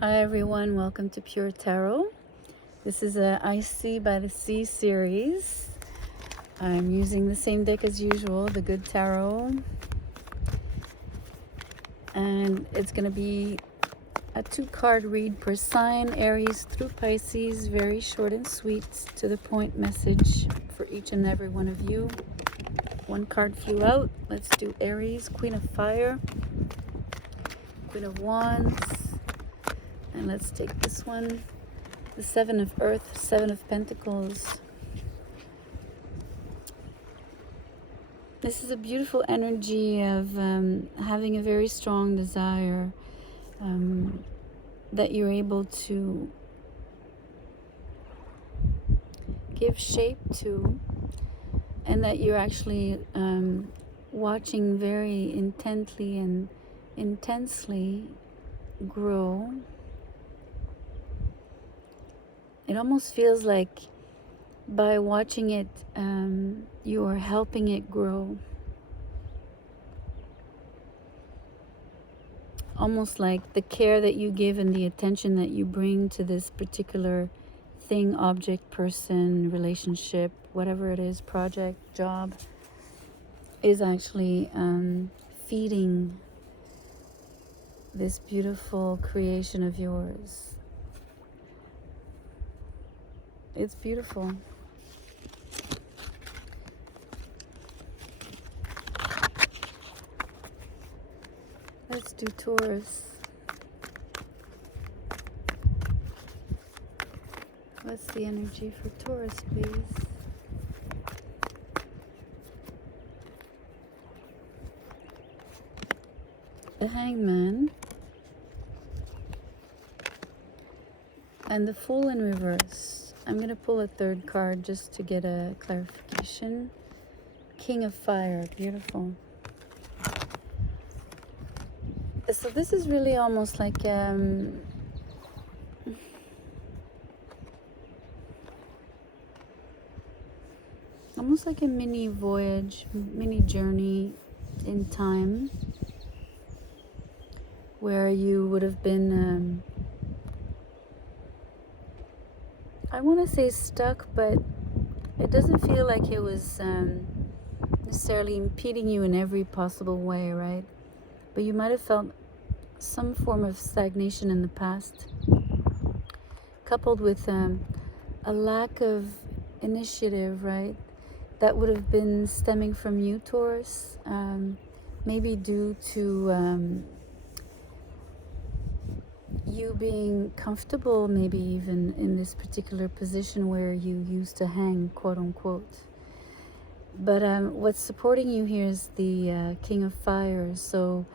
Hi everyone, welcome to Pure Tarot. This is a I See by the Sea series. I'm using the same deck as usual, the Good Tarot. And it's going to be a 2-card read per sign, Aries through Pisces. Very short and sweet, to the point message for each and every one of you. 1 card flew out. Let's do Aries, Queen of Fire, Queen of Wands. And let's take this one, the 7 of Earth, 7 of Pentacles. This is a beautiful energy of having a very strong desire that you're able to give shape to, and that you're actually watching very intently and intensely grow. It almost feels like by watching it, you are helping it grow. Almost like the care that you give and the attention that you bring to this particular thing, object, person, relationship, whatever it is, project, job, is actually feeding this beautiful creation of yours. It's beautiful. Let's do Taurus. What's the energy for Taurus, please? The Hangman. And the Fool in reverse. I'm going to pull a 3rd card just to get a clarification. King of Fire. Beautiful. So this is really almost like almost like a mini voyage, mini journey in time, where you would have been I want to say stuck, but it doesn't feel like it was necessarily impeding you in every possible way, right? But you might have felt some form of stagnation in the past, coupled with a lack of initiative, right? That would have been stemming from you, Taurus, maybe due to you being comfortable, maybe even in this particular position where you used to hang, quote unquote. But what's supporting you here is the King of Fire. So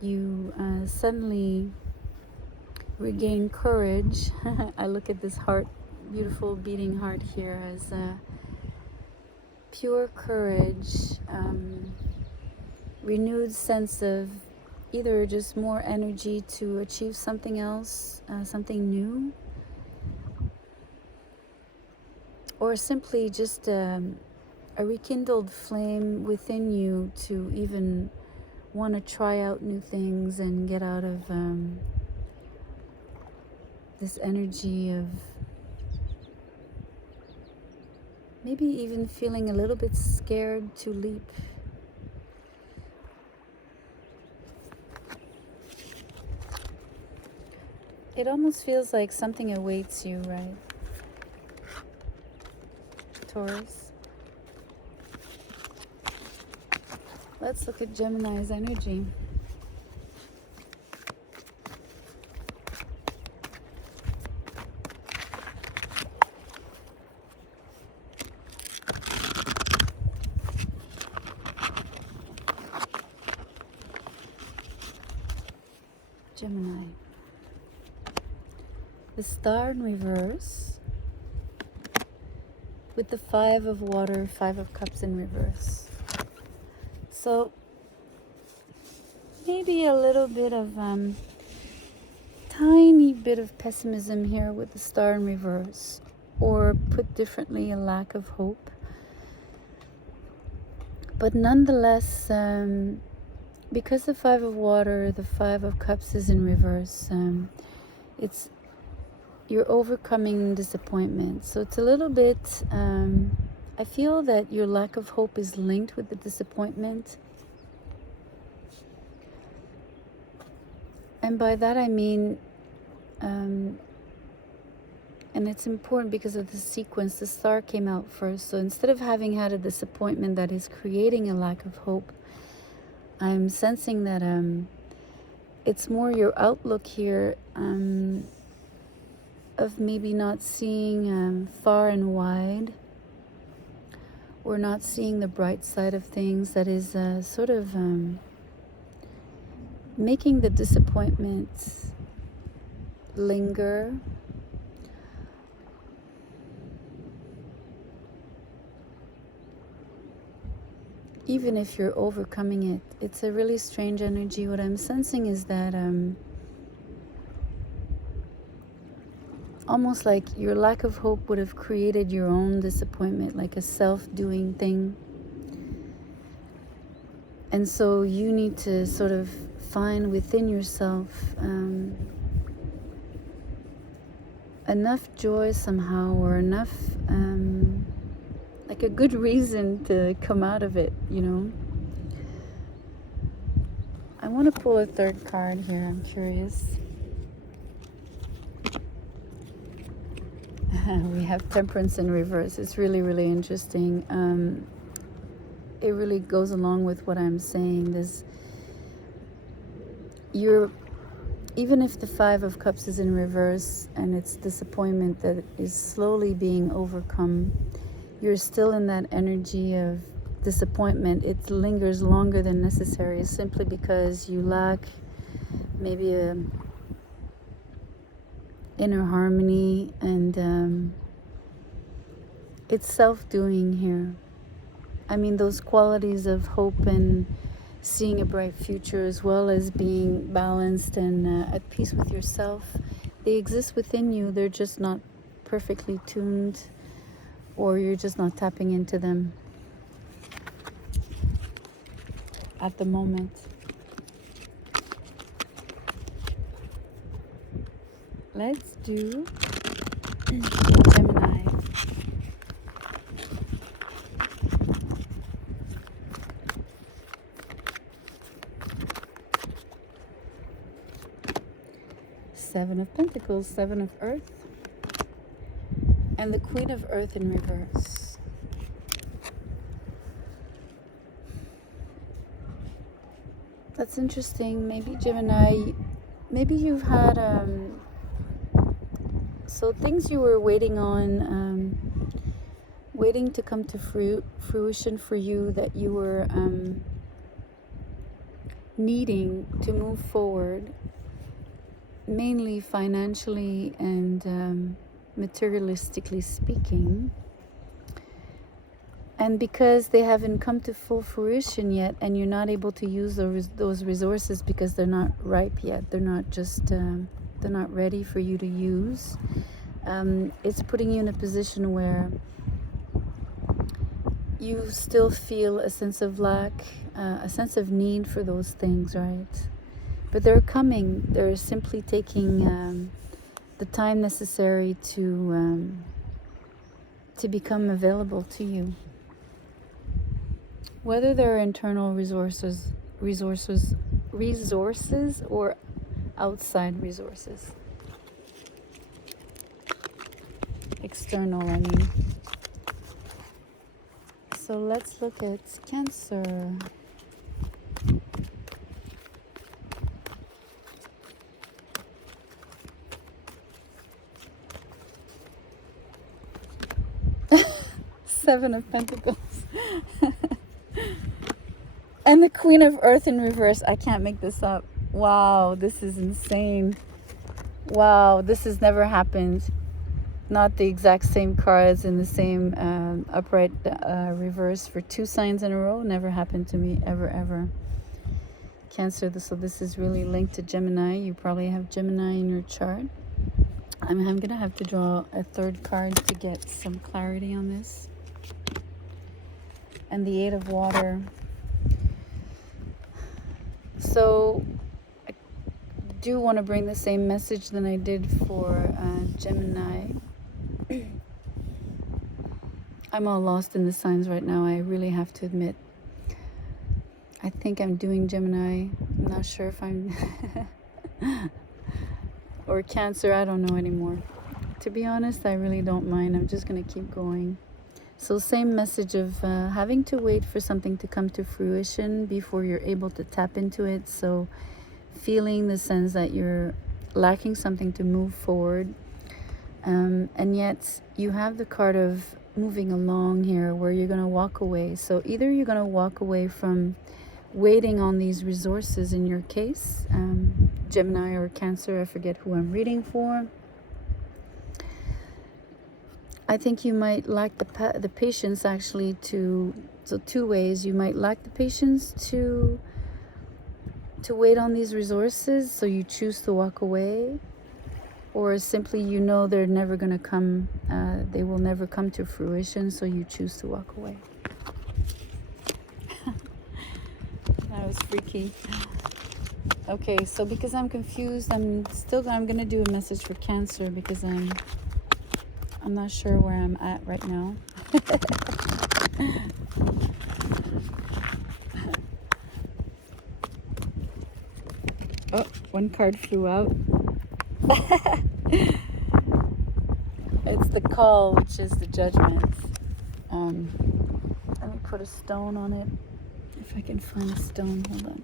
you suddenly regain courage. I look at this heart, beautiful beating heart here, as pure courage, renewed sense of either just more energy to achieve something else, something new, or simply just a rekindled flame within you to even want to try out new things and get out of this energy of maybe even feeling a little bit scared to leap. It almost feels like something awaits you, right, Taurus? Let's look at Gemini's energy. Gemini. The Star in reverse, with the 5 of Water, 5 of Cups in reverse. So maybe a little bit of tiny bit of pessimism here with the Star in reverse, or put differently, a lack of hope. But nonetheless, because the 5 of Water, the 5 of Cups is in reverse, It's you're overcoming disappointment. So it's a little bit, I feel that your lack of hope is linked with the disappointment. And by that I mean, and it's important because of the sequence, the star came out first. So instead of having had a disappointment that is creating a lack of hope, I'm sensing that it's more your outlook here, of maybe not seeing far and wide, or not seeing the bright side of things, that is sort of making the disappointment linger. Even if you're overcoming it, it's a really strange energy. What I'm sensing is that almost like your lack of hope would have created your own disappointment, like a self-doing thing. And so you need to sort of find within yourself enough joy somehow, or enough like a good reason to come out of it, you know. I want to pull a third card here. I'm curious. We have Temperance in reverse. It's really, really interesting. It really goes along with what I'm saying. Even if the Five of Cups is in reverse and it's disappointment that is slowly being overcome, you're still in that energy of disappointment. It lingers longer than necessary simply because you lack maybe a inner harmony, and it's self-doing here. I mean, those qualities of hope and seeing a bright future, as well as being balanced and at peace with yourself, they exist within you. They're just not perfectly tuned, or you're just not tapping into them at the moment. Let's do Gemini. Seven of Pentacles, Seven of Earth, and the Queen of Earth in reverse. That's interesting. Maybe Gemini, maybe you've had so things you were waiting on, waiting to come to fruition for you, that you were needing to move forward, mainly financially and materialistically speaking. And because they haven't come to full fruition yet, and you're not able to use those resources because they're not ripe yet, they're not ready for you to use, it's putting you in a position where you still feel a sense of lack, a sense of need for those things, right? But they're coming. They're simply taking the time necessary to become available to you. Whether they're internal resources or outside resources. External, I mean. So let's look at Cancer. Seven of Pentacles. And the Queen of Earth in reverse. I can't make this up. Wow, this is insane. Wow, this has never happened. Not the exact same cards in the same upright reverse for two signs in a row. Never happened to me, ever. Cancer, so this is really linked to Gemini. You probably have Gemini in your chart. I'm going to have to draw a third card to get some clarity on this. And the Eight of Water. So do want to bring the same message than I did for Gemini. I'm all lost in the signs right now, I really have to admit. I think I'm doing Gemini. I'm not sure if I'm... or Cancer, I don't know anymore. To be honest, I really don't mind. I'm just going to keep going. So same message of having to wait for something to come to fruition before you're able to tap into it. So feeling the sense that you're lacking something to move forward. And yet you have the card of moving along here where you're going to walk away. So either you're going to walk away from waiting on these resources in your case, Gemini or Cancer, I forget who I'm reading for. I think you might lack the patience actually to, so two ways, you might lack the patience to wait on these resources, so you choose to walk away, or simply you know they're never going to come, they will never come to fruition, so you choose to walk away. That was freaky. Okay, so because I'm confused, I'm going to do a message for Cancer because I'm not sure where I'm at right now. Oh, one card flew out. It's the Call, which is the Judgment. Let me put a stone on it. If I can find a stone, hold on.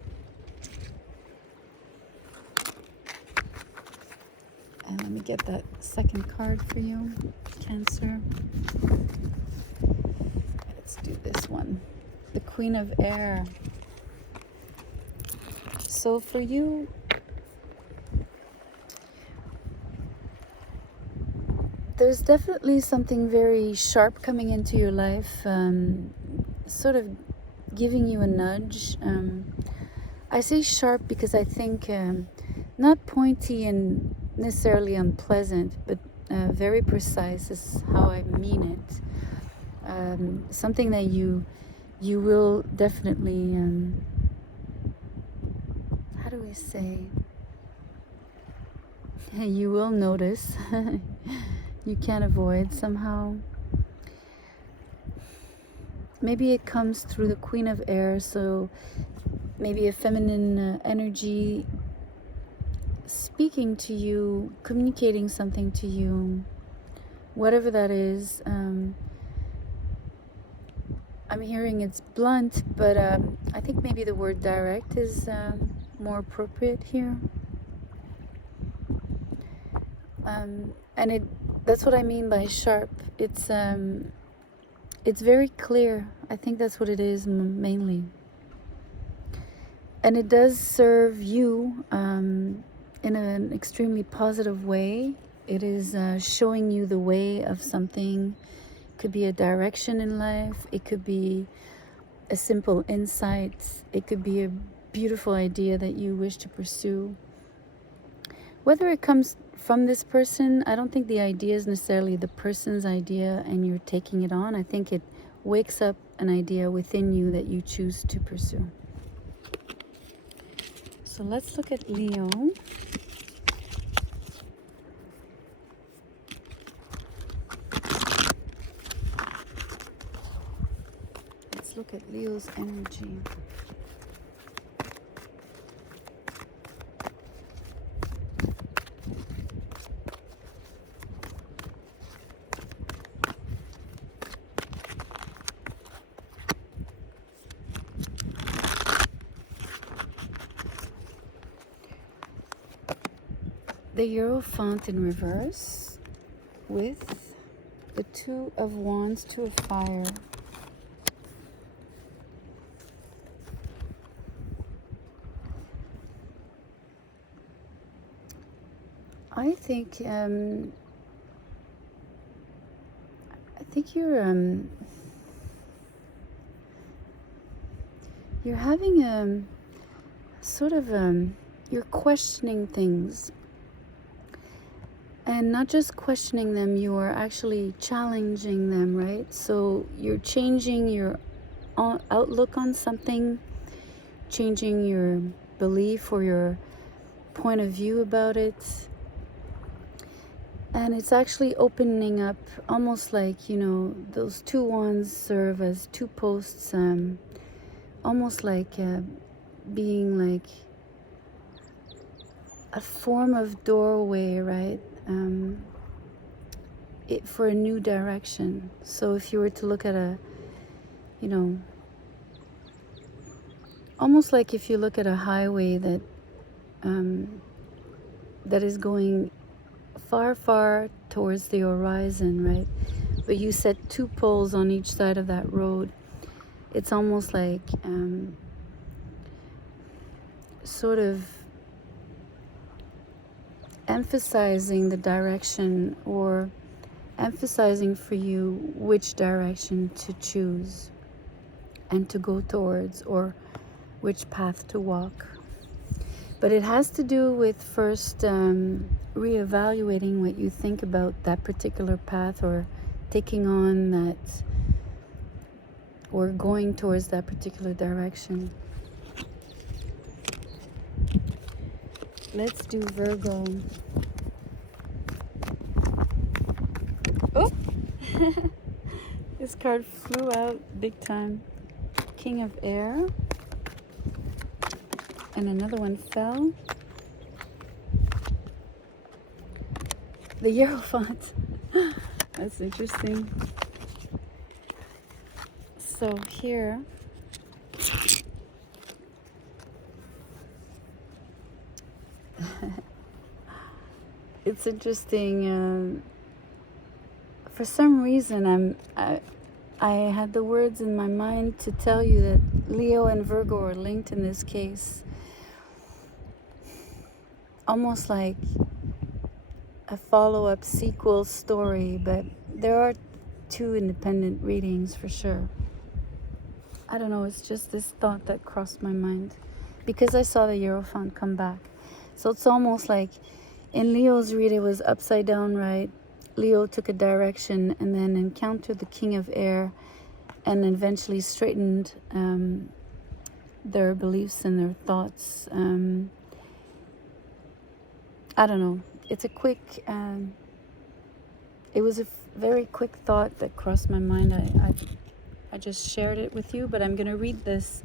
And let me get that second card for you, Cancer. Let's do this one. The Queen of Air. So for you, there's definitely something very sharp coming into your life, sort of giving you a nudge. I say sharp because I think not pointy and necessarily unpleasant, but very precise is how I mean it. Something that you will definitely, how do we say, you will notice. You can't avoid somehow. Maybe it comes through the Queen of Air, so maybe a feminine energy speaking to you, communicating something to you, whatever that is. I'm hearing it's blunt, but I think maybe the word direct is more appropriate here. And that's what I mean by sharp. It's very clear. I think that's what it is mainly. And it does serve you in an extremely positive way. It is showing you the way of something. It could be a direction in life. It could be a simple insight. It could be a beautiful idea that you wish to pursue. Whether it comes from this person, I don't think the idea is necessarily the person's idea and you're taking it on. I think it wakes up an idea within you that you choose to pursue. So let's look at Leo. Let's look at Leo's energy. The Hierophant in reverse with the Two of Wands, Two of Fire. I think you're having sort of you're questioning things. And not just questioning them, you are actually challenging them, right? So you're changing your outlook on something, changing your belief or your point of view about it. And it's actually opening up, almost like, you know, those two wands serve as two posts, almost like being like a form of doorway, right? For a new direction. So if you were to look at a, you know, almost like if you look at a highway that that is going far towards the horizon, right? But you set two poles on each side of that road. It's almost like sort of emphasizing the direction, or emphasizing for you which direction to choose and to go towards, or which path to walk. But it has to do with first reevaluating what you think about that particular path, or taking on that, or going towards that particular direction. Let's do Virgo. Oh! This card flew out big time. King of Air. And another one fell. The Hierophant. That's interesting. So here, it's interesting. For some reason, I had the words in my mind to tell you that Leo and Virgo are linked in this case. Almost like a follow-up sequel story, but there are two independent readings for sure. I don't know, it's just this thought that crossed my mind because I saw the Hierophant come back. So it's almost like in Leo's read, it was upside down, right? Leo took a direction and then encountered the King of Air and eventually straightened their beliefs and their thoughts. I don't know. It's a quick, it was a very quick thought that crossed my mind. I just shared it with you, but I'm going to read this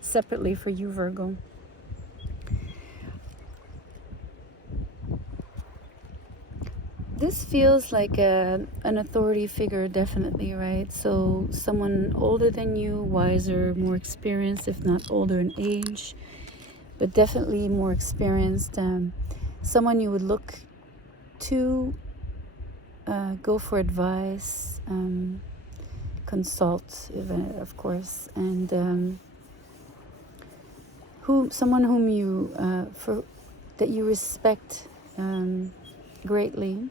separately for you, Virgo. This feels like an authority figure, definitely, right? So someone older than you, wiser, more experienced, if not older in age, but definitely more experienced. Someone you would look to, go for advice, consult, of course, and someone whom you that you respect greatly.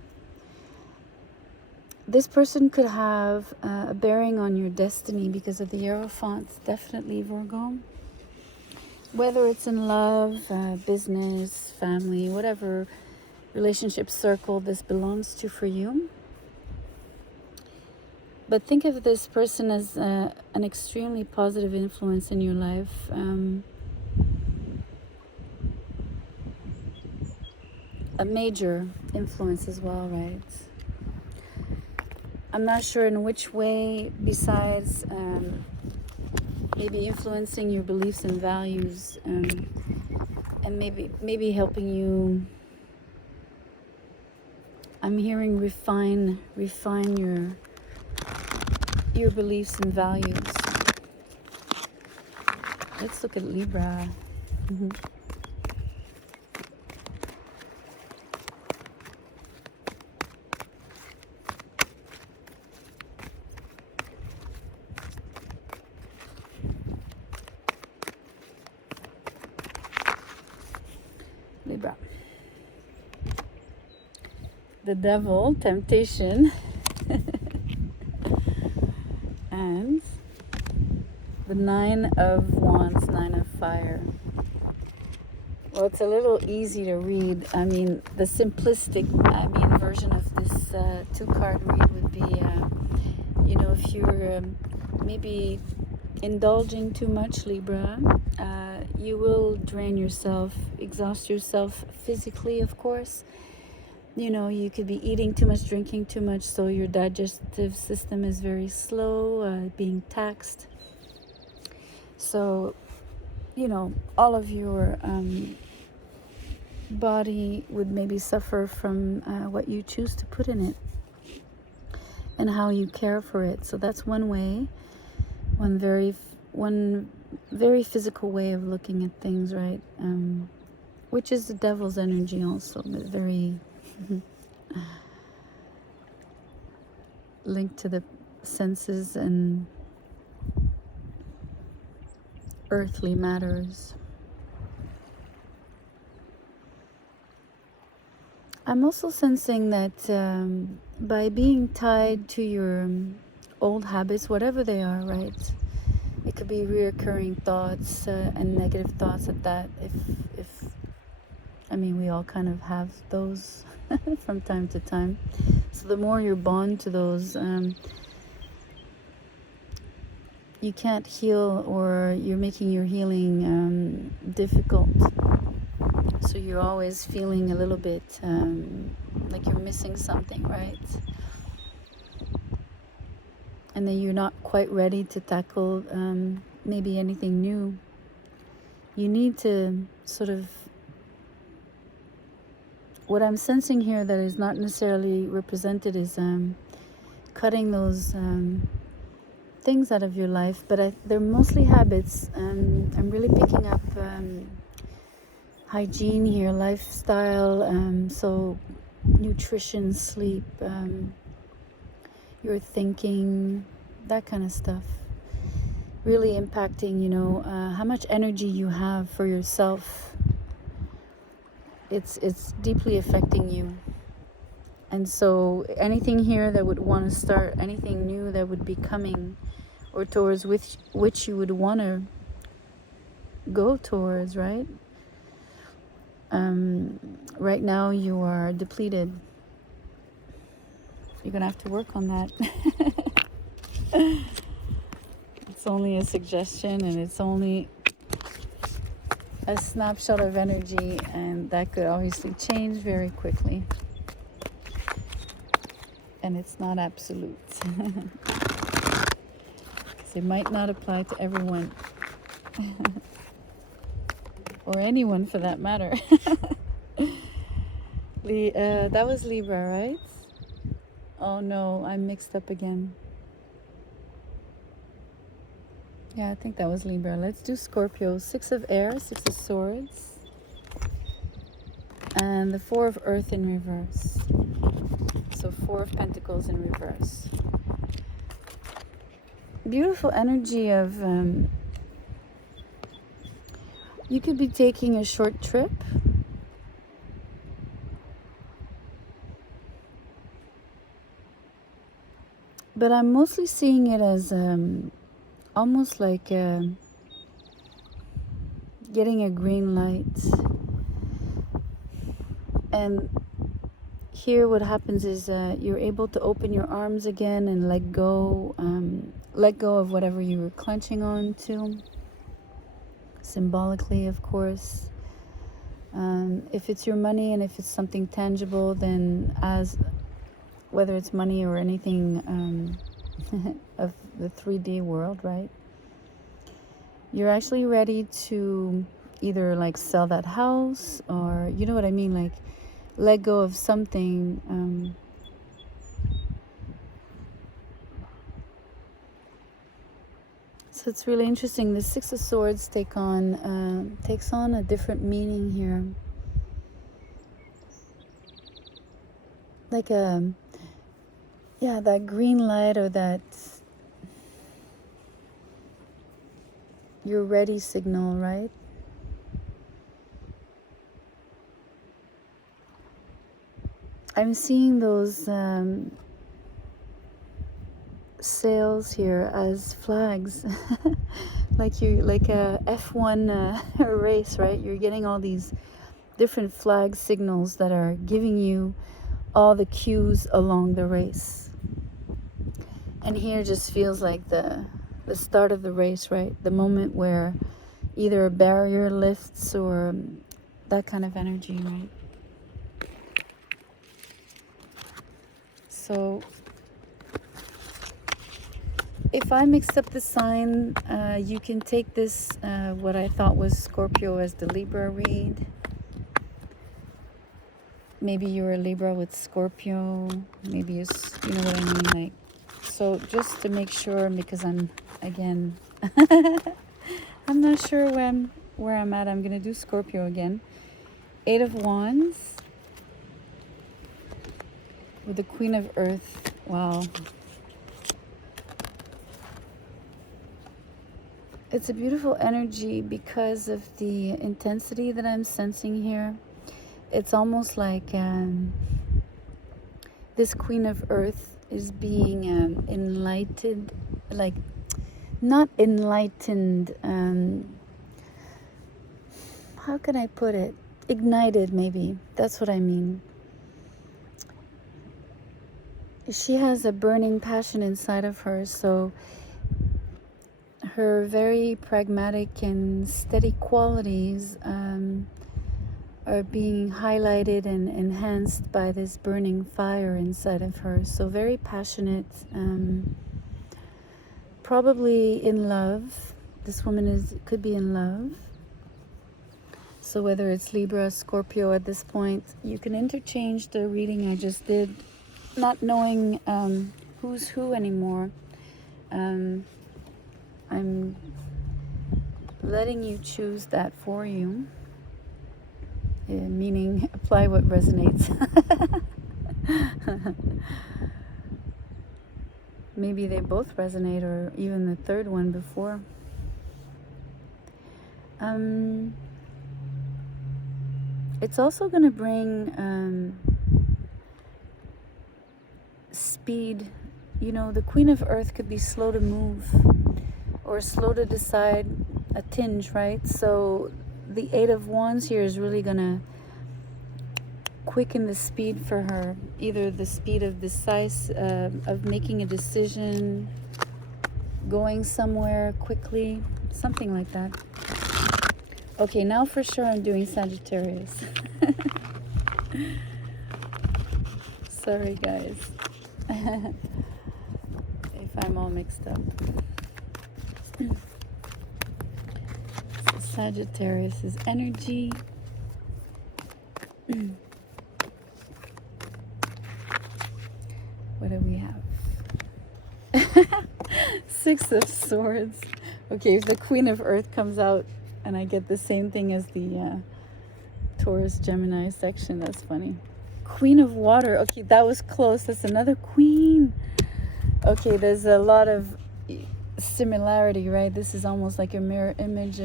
This person could have a bearing on your destiny because of the Hierophant, definitely, Virgo. Whether it's in love, business, family, whatever relationship circle this belongs to for you. But think of this person as an extremely positive influence in your life. A major influence as well, right? I'm not sure in which way, besides maybe influencing your beliefs and values, and maybe helping you. I'm hearing refine your beliefs and values. Let's look at Libra. Libra. The Devil, temptation, and the Nine of Wands, Nine of Fire. Well, it's a little easy to read. I mean, the simplistic, version of this two-card read would be, if you're maybe indulging too much, Libra, you will drain yourself, exhaust yourself physically, of course. You know, you could be eating too much, drinking too much, so your digestive system is very slow, being taxed. So, you know, all of your body would maybe suffer from what you choose to put in it and how you care for it. So that's one way, one very physical way of looking at things, right? Which is the devil's energy also, but very linked to the senses and earthly matters. I'm also sensing that by being tied to your old habits, whatever they are, right? It could be reoccurring thoughts and negative thoughts at that. If I mean, we all kind of have those from time to time. So the more you're bound to those, you can't heal, or you're making your healing difficult. So you're always feeling a little bit like you're missing something, right? And then you're not quite ready to tackle maybe anything new. You need to sort of, what I'm sensing here that is not necessarily represented is cutting those things out of your life, but they're mostly habits. I'm really picking up hygiene here, lifestyle, so nutrition, sleep, your thinking, that kind of stuff. Really impacting, you know, how much energy you have for yourself. It's deeply affecting you. And so anything here that would want to start, anything new that would be coming, or towards which you would want to go towards, right? Right now you are depleted. You're gonna have to work on that. It's only a suggestion, and it's only a snapshot of energy, and that could obviously change very quickly. And it's not absolute. It might not apply to everyone. Or anyone for that matter. That was Libra, right? Oh no, I'm mixed up again. Yeah, I think that was Libra. Let's do Scorpio. 6 of air, 6 of swords. And the 4 of earth in reverse. So 4 of pentacles in reverse. Beautiful energy of... you could be taking a short trip. But I'm mostly seeing it as almost like getting a green light. And here what happens is you're able to open your arms again and let go of whatever you were clenching on to. Symbolically, of course. If it's your money and if it's something tangible, then whether it's money or anything of the 3D world, right? You're actually ready to either like sell that house, or you know what I mean, like let go of something. So it's really interesting. The 6 of swords takes on a different meaning here. Like that green light, or that you're ready signal, right? I'm seeing those sails here as flags. like a F1 race, right? You're getting all these different flag signals that are giving you all the cues along the race. And here just feels like the the start of the race, right? The moment where either a barrier lifts or that kind of energy, right? So if I mixed up the sign, you can take this, what I thought was Scorpio, as the Libra read. Maybe you're a Libra with Scorpio. Maybe you know what I mean? Like, so just to make sure, because I'm, again, I'm not sure where I'm at. I'm going to do Scorpio again. 8 of Wands with the Queen of Earth. Wow. It's a beautiful energy because of the intensity that I'm sensing here. It's almost like this Queen of Earth is being enlightened, like, not enlightened, how can I put it? Ignited, maybe. That's what I mean. She has a burning passion inside of her, so her very pragmatic and steady qualities are being highlighted and enhanced by this burning fire inside of her. So very passionate, probably in love. This woman could be in love. So whether it's Libra, Scorpio, at this point, you can interchange the reading I just did, not knowing who's who anymore. I'm letting you choose that for you, meaning apply what resonates. Maybe they both resonate, or even the third one before. It's also going to bring speed. You know, the Queen of Earth could be slow to move or slow to decide, a tinge, right? So the 8 of Wands here is really going to quicken the speed for her, either the speed of of making a decision, going somewhere quickly, something like that. Okay, now for sure I'm doing Sagittarius. Sorry guys if I'm all mixed up. So Sagittarius is energy. What do we have? 6 of Swords. Okay, if the Queen of Earth comes out and I get the same thing as the Taurus Gemini section, that's funny. Queen of Water. Okay, that was close. That's another queen. Okay, there's a lot of similarity, right? This is almost like a mirror image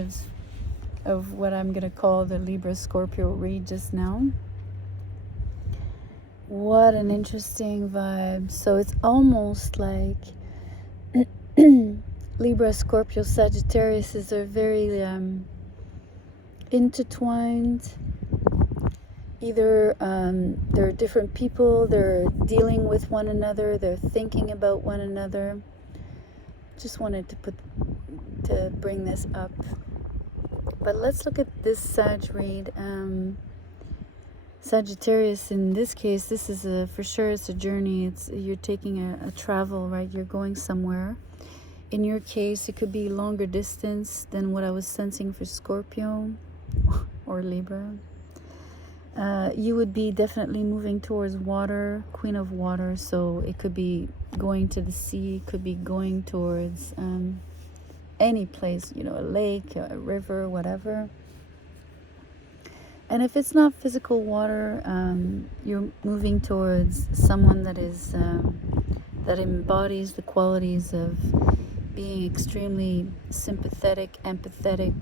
of what I'm gonna call the Libra Scorpio read just now. What an interesting vibe. So it's almost like Libra, Scorpio, Sagittarius are very intertwined. Either they're different people, they're dealing with one another, they're thinking about one another. Just wanted to bring this up. But let's look at this Sag read. Sagittarius, in this case, this is for sure it's a journey. You're taking a travel, right? You're going somewhere. In your case, it could be longer distance than what I was sensing for Scorpio or Libra. You would be definitely moving towards water, Queen of Water. So it could be going to the sea, could be going towards any place, you know, a lake, a river, whatever. And if it's not physical water, you're moving towards someone that is that embodies the qualities of being extremely sympathetic, empathetic,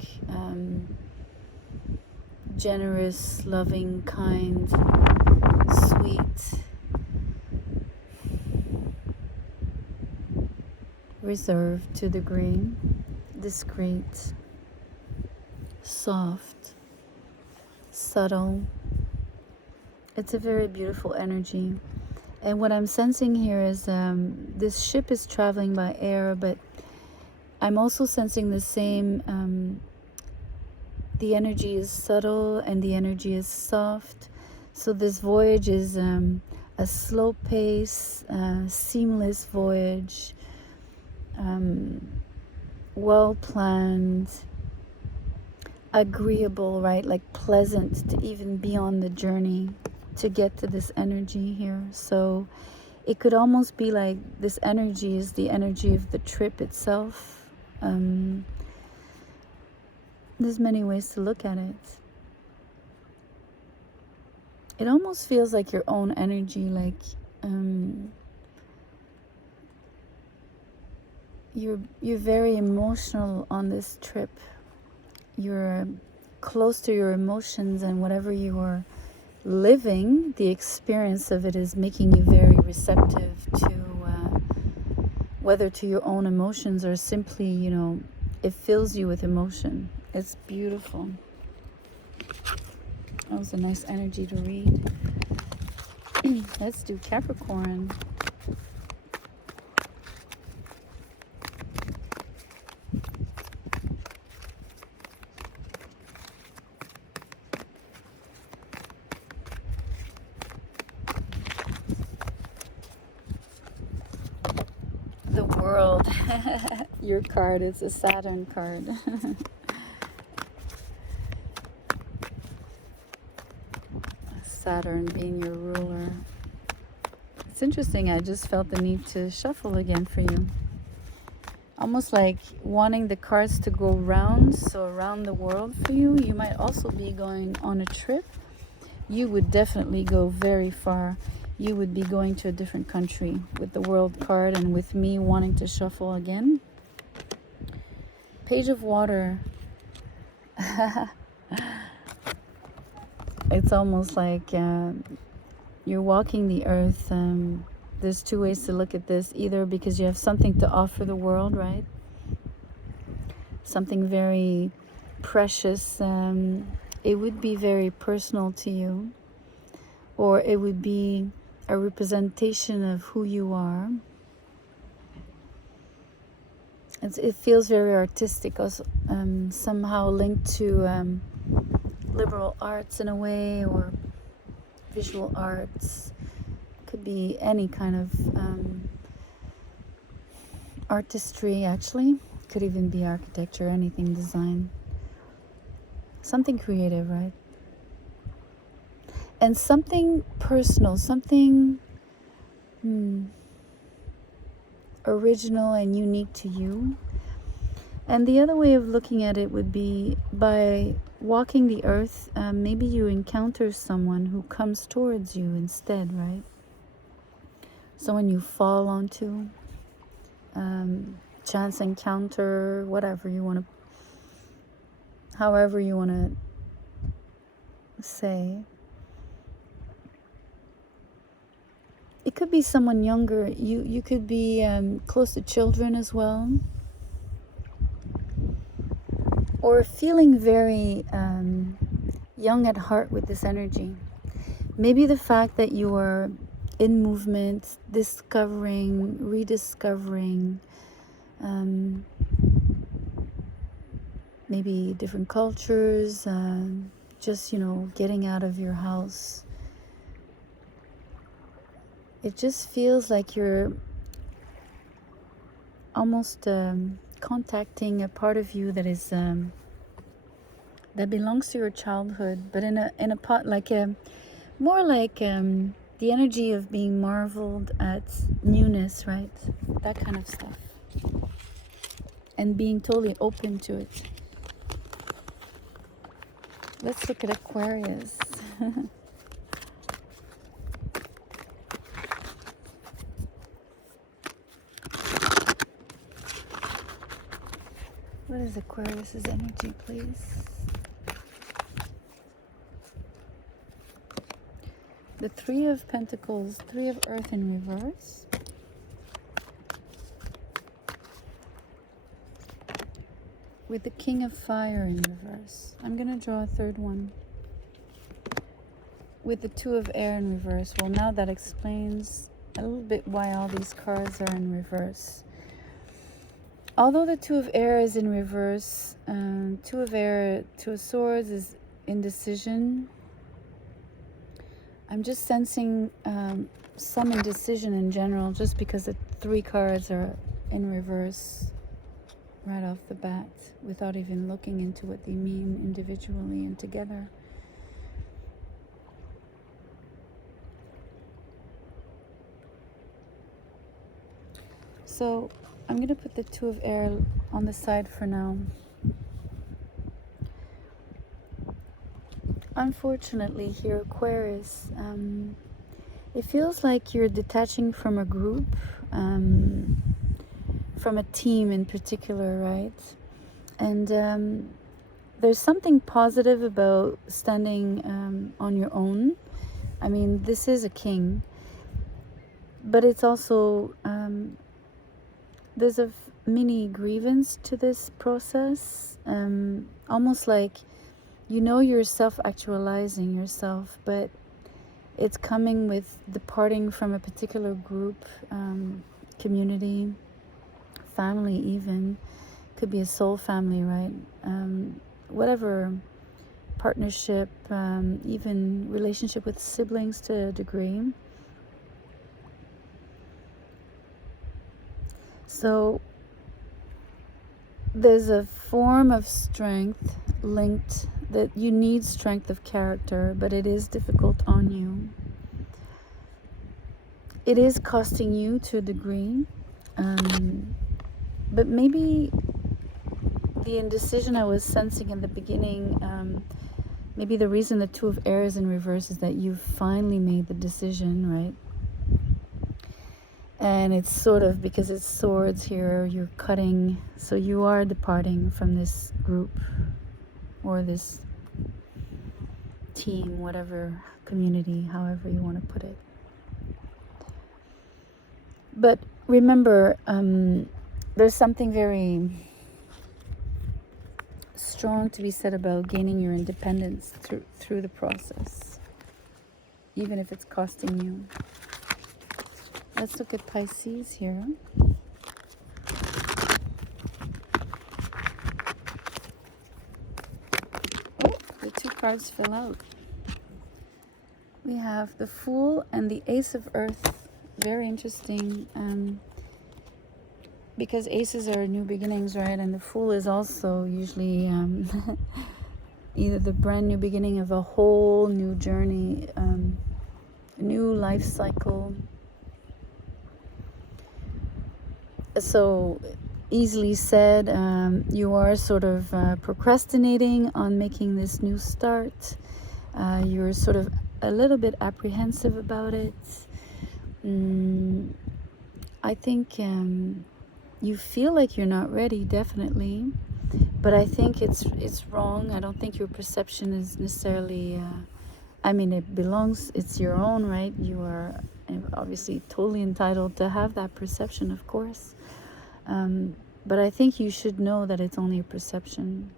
generous, loving, kind, sweet, reserved to the degree, discreet, soft, subtle. It's a very beautiful energy. And what I'm sensing here is this ship is traveling by air, but I'm also sensing the same, the energy is subtle and the energy is soft. So this voyage is a slow pace, seamless voyage, well planned, agreeable, right? Like pleasant to even be on the journey to get to this energy here. So it could almost be like this energy is the energy of the trip itself. There's many ways to look at it. It almost feels like your own energy, like you're very emotional on this trip. You're close to your emotions, and whatever you are living, the experience of it is making you very receptive to whether to your own emotions or simply, you know, it fills you with emotion. It's beautiful. That was a nice energy to read. Let's do Capricorn. The World. Your card is a Saturn card. Saturn being your ruler. It's interesting, I just felt the need to shuffle again for you. Almost like wanting the cards to go round, so around the world for you. You might also be going on a trip. You would definitely go very far. You would be going to a different country with the World card, and with me wanting to shuffle again. Page of Water. It's almost like you're walking the earth. There's two ways to look at this. Either because you have something to offer the world, right? Something very precious. It would be very personal to you. Or it would be a representation of who you are. It feels very artistic, also, somehow linked to liberal arts in a way, or visual arts. Could be any kind of artistry, actually. Could even be architecture, anything, design. Something creative, right? And something personal, something original and unique to you. And the other way of looking at it would be by walking the earth, maybe you encounter someone who comes towards you instead, right? Someone you fall onto, chance encounter, whatever you want to, however you want to say. It could be someone younger. You could be close to children as well. Or feeling very young at heart with this energy. Maybe the fact that you are in movement, discovering, rediscovering, maybe different cultures, just, you know, getting out of your house. It just feels like you're almost contacting a part of you that is that belongs to your childhood, but in a pot, like more like the energy of being marveled at newness, right? That kind of stuff, and being totally open to it. Let's look at Aquarius. What is Aquarius's energy, please? The Three of Pentacles, Three of Earth in reverse. With the King of Fire in reverse. I'm going to draw a third one. With the Two of Air in reverse. Well, now that explains a little bit why all these cards are in reverse. Although the Two of Air is in reverse, Two of Air, Two of Swords is indecision. I'm just sensing some indecision in general, just because the 3 cards are in reverse right off the bat, without even looking into what they mean individually and together. So I'm going to put the Two of Air on the side for now. Unfortunately here, Aquarius, it feels like you're detaching from a group, from a team in particular, right? And there's something positive about standing on your own. I mean, this is a king, but it's also, there's a mini grievance to this process, almost like, you know, you're self-actualizing yourself, but it's coming with departing from a particular group, community, family even. Could be a soul family, right? Whatever, partnership, even relationship with siblings to a degree. So there's a form of strength linked, that you need strength of character, but it is difficult on you. It is costing you to a degree, but maybe the indecision I was sensing in the beginning, maybe the reason the Two of Air is in reverse is that you finally made the decision, right? And it's sort of, because it's swords here, you're cutting, so you are departing from this group or this team, whatever, community, however you want to put it. But remember, there's something very strong to be said about gaining your independence through the process, even if it's costing you. Let's look at Pisces here. Oh, the 2 cards fell out. We have the Fool and the Ace of Earth. Very interesting, because aces are new beginnings, right? And the Fool is also usually either the brand new beginning of a whole new journey, a new life cycle. So easily said, you are sort of procrastinating on making this new start. You're sort of a little bit apprehensive about it. I think you feel like you're not ready, definitely, but I think it's wrong. I don't think your perception is necessarily, I mean, it's your own, right? You are obviously totally entitled to have that perception, of course. But I think you should know that it's only a perception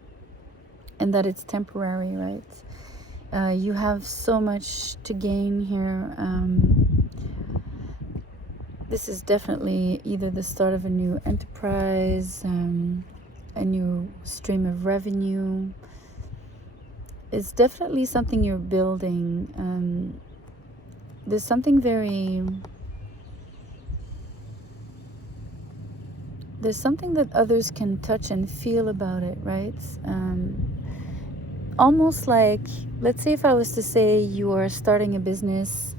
and that it's temporary, right? You have so much to gain here. This is definitely either the start of a new enterprise, a new stream of revenue. It's definitely something you're building. There's something there's something that others can touch and feel about it, right? Almost like, let's say if I was to say you are starting a business,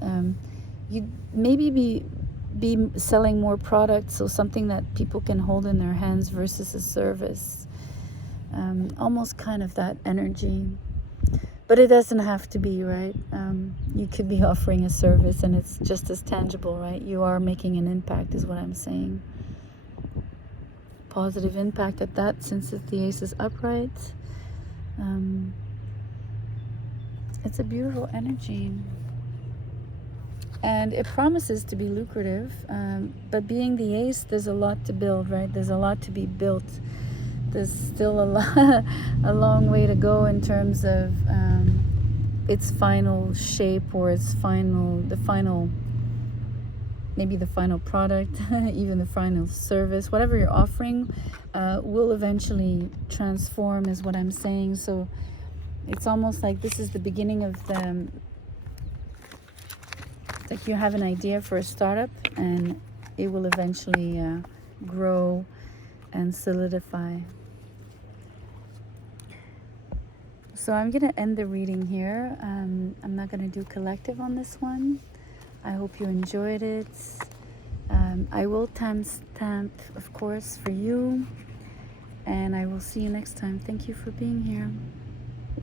you'd maybe be selling more products, so something that people can hold in their hands versus a service. Almost kind of that energy. But it doesn't have to be, right? You could be offering a service and it's just as tangible, right? You are making an impact is what I'm saying. Positive impact at that, since the Ace is upright. It's a beautiful energy. And it promises to be lucrative. But being the Ace, there's a lot to build, right? There's a lot to be built. There's still a long way to go in terms of its final shape or the final maybe the final product, even the final service, whatever you're offering, will eventually transform, is what I'm saying. So it's almost like this is the beginning of the, like you have an idea for a startup, and it will eventually grow and solidify. So I'm going to end the reading here. I'm not going to do collective on this one. I hope you enjoyed it. I will timestamp, of course, for you. And I will see you next time. Thank you for being here.